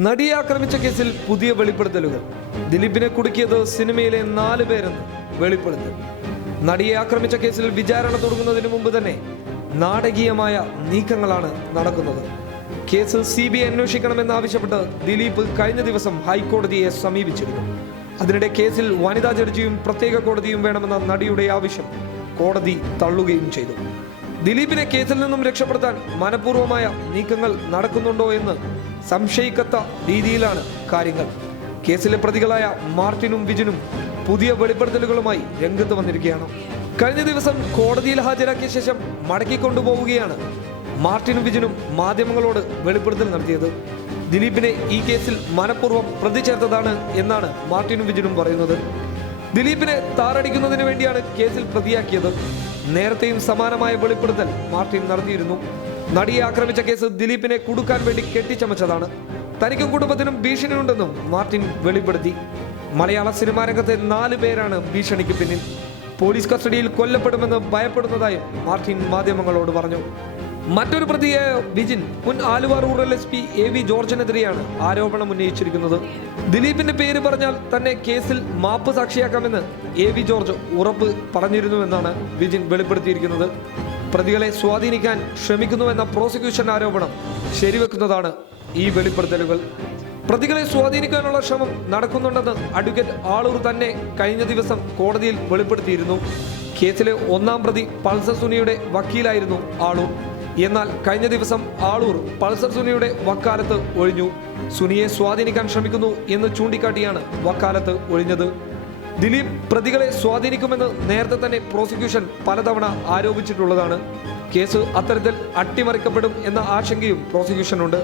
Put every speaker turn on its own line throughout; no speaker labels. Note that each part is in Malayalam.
നടിയെ ആക്രമിച്ച കേസിൽ പുതിയ വെളിപ്പെടുത്തലുകൾ. ദിലീപിനെ കുടുക്കിയത് സിനിമയിലെ നാല് പേരെന്ന് വെളിപ്പെടുത്തൽ. നടിയെ ആക്രമിച്ച കേസിൽ വിചാരണ തുടങ്ങുന്നതിന് മുമ്പ് തന്നെ നാടകീയമായ നീക്കങ്ങളാണ് നടക്കുന്നത്. കേസിൽ സി ബി ഐ അന്വേഷിക്കണമെന്നാവശ്യപ്പെട്ട് ദിലീപ് കഴിഞ്ഞ ദിവസം ഹൈക്കോടതിയെ സമീപിച്ചിരുന്നു. അതിനിടെ കേസിൽ വനിതാ ജഡ്ജിയും പ്രത്യേക കോടതിയും വേണമെന്ന നടിയുടെ ആവശ്യം കോടതി തള്ളുകയും ചെയ്തു. ദിലീപിനെ കേസിൽ നിന്നും രക്ഷപ്പെടുത്താൻ മനഃപൂർവമായ നീക്കങ്ങൾ നടക്കുന്നുണ്ടോ എന്ന് സംശയിക്കത്ത രീതിയിലാണ് കാര്യങ്ങൾ. കേസിലെ പ്രതികളായ മാർട്ടിനും വിജിനും പുതിയ വെളിപ്പെടുത്തലുകളുമായി രംഗത്ത് വന്നിരിക്കുകയാണ്. കഴിഞ്ഞ ദിവസം കോടതിയിൽ ഹാജരാക്കിയ ശേഷം മടക്കി കൊണ്ടുപോവുകയാണ് മാർട്ടിനും വിജിനും മാധ്യമങ്ങളോട് വെളിപ്പെടുത്തൽ നടത്തിയത്. ദിലീപിനെ ഈ കേസിൽ മനഃപൂർവം പ്രതി ചേർത്തതാണ് എന്നാണ് മാർട്ടിനും വിജിനും പറയുന്നത്. ദിലീപിനെ താറടിക്കുന്നതിന് വേണ്ടിയാണ് കേസിൽ പ്രതിയാക്കിയത്. നേരത്തെയും സമാനമായ വെളിപ്പെടുത്തൽ മാർട്ടിൻ നടത്തിയിരുന്നു. നടിയെ ആക്രമിച്ച കേസ് ദിലീപിനെ കുടുക്കാൻ വേണ്ടി കെട്ടിച്ചമച്ചതാണ്. തനിക്കും കുടുംബത്തിനും ഭീഷണിയുണ്ടെന്നും മാർട്ടിൻ വെളിപ്പെടുത്തി. മലയാള സിനിമാ രംഗത്തെ നാല് പേരാണ് ഭീഷണിക്ക് പിന്നിൽ. പോലീസ് കസ്റ്റഡിയിൽ കൊല്ലപ്പെടുമെന്ന് ഭയപ്പെടുന്നതായും മാർട്ടിൻ മാധ്യമങ്ങളോട് പറഞ്ഞു. മറ്റൊരു പ്രതിയെ വിജിൻ മുൻ Aluva rural S P A V ജോർജിനെതിരെയാണ് ആരോപണം ഉന്നയിച്ചിരിക്കുന്നത്. ദിലീപിന്റെ പേര് പറഞ്ഞാൽ തന്നെ കേസിൽ മാപ്പ് സാക്ഷിയാക്കാമെന്ന് എ വി ജോർജ് ഉറപ്പ് പറഞ്ഞിരുന്നുവെന്നാണ് വിജിൻ വെളിപ്പെടുത്തിയിരിക്കുന്നത്. പ്രതികളെ സ്വാധീനിക്കാൻ ശ്രമിക്കുന്നുവെന്ന പ്രോസിക്യൂഷൻ ആരോപണം ശരിവെക്കുന്നതാണ് ഈ വെളിപ്പെടുത്തലുകൾ. പ്രതികളെ സ്വാധീനിക്കാനുള്ള ശ്രമം നടക്കുന്നുണ്ടെന്ന് അഡ്വക്കേറ്റ് ആളൂർ തന്നെ കഴിഞ്ഞ ദിവസം കോടതിയിൽ വെളിപ്പെടുത്തിയിരുന്നു. കേസിലെ ഒന്നാം പ്രതി പൾസർ സുനിയുടെ വക്കീലായിരുന്നു ആളൂർ. എന്നാൽ കഴിഞ്ഞ ദിവസം ആളൂർ പൾസർ സുനിയുടെ വക്കാലത്ത് ഒഴിഞ്ഞു. സുനിയെ സ്വാധീനിക്കാൻ ശ്രമിക്കുന്നു എന്ന് ചൂണ്ടിക്കാട്ടിയാണ് വക്കാലത്ത് ഒഴിഞ്ഞത്. ദിലീപ് പ്രതികളെ സ്വാധീനിക്കുമെന്ന് നേരത്തെ തന്നെ പ്രോസിക്യൂഷൻ പലതവണ ആരോപിച്ചിട്ടുള്ളതാണ്. കേസ് അത്തരത്തിൽ അട്ടിമറിക്കപ്പെടും എന്ന ആശങ്കയും പ്രോസിക്യൂഷനുണ്ട്.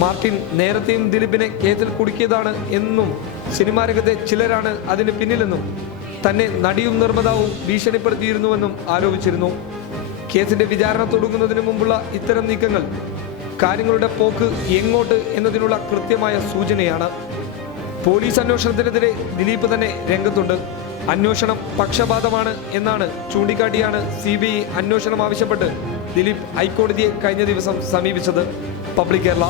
മാർട്ടിൻ നേരത്തെയും ദിലീപിനെ കേസിൽ കുടുക്കിയതാണ് എന്നും സിനിമാ രംഗത്തെ ചിലരാണ് അതിന് പിന്നിലെന്നും തന്നെ നടിയും നിർമ്മാതാവും ഭീഷണിപ്പെടുത്തിയിരുന്നുവെന്നും ആരോപിച്ചിരുന്നു. കേസിന്റെ വിചാരണ തുടങ്ങുന്നതിന് മുമ്പുള്ള ഇത്തരം നീക്കങ്ങൾ കാര്യങ്ങളുടെ പോക്ക് എങ്ങോട്ട് എന്നതിനുള്ള കൃത്യമായ സൂചനയാണ്. പോലീസ് അന്വേഷണത്തിനെതിരെ ദിലീപ് തന്നെ രംഗത്തുണ്ട്. അന്വേഷണം പക്ഷപാതമാണ് എന്നാണ് ചൂണ്ടിക്കാട്ടിയാണ് സി ബി ഐ അന്വേഷണം ആവശ്യപ്പെട്ട് ദിലീപ് ഹൈക്കോടതിയെ കഴിഞ്ഞ ദിവസം സമീപിച്ചത്. പബ്ലിക് കേരള.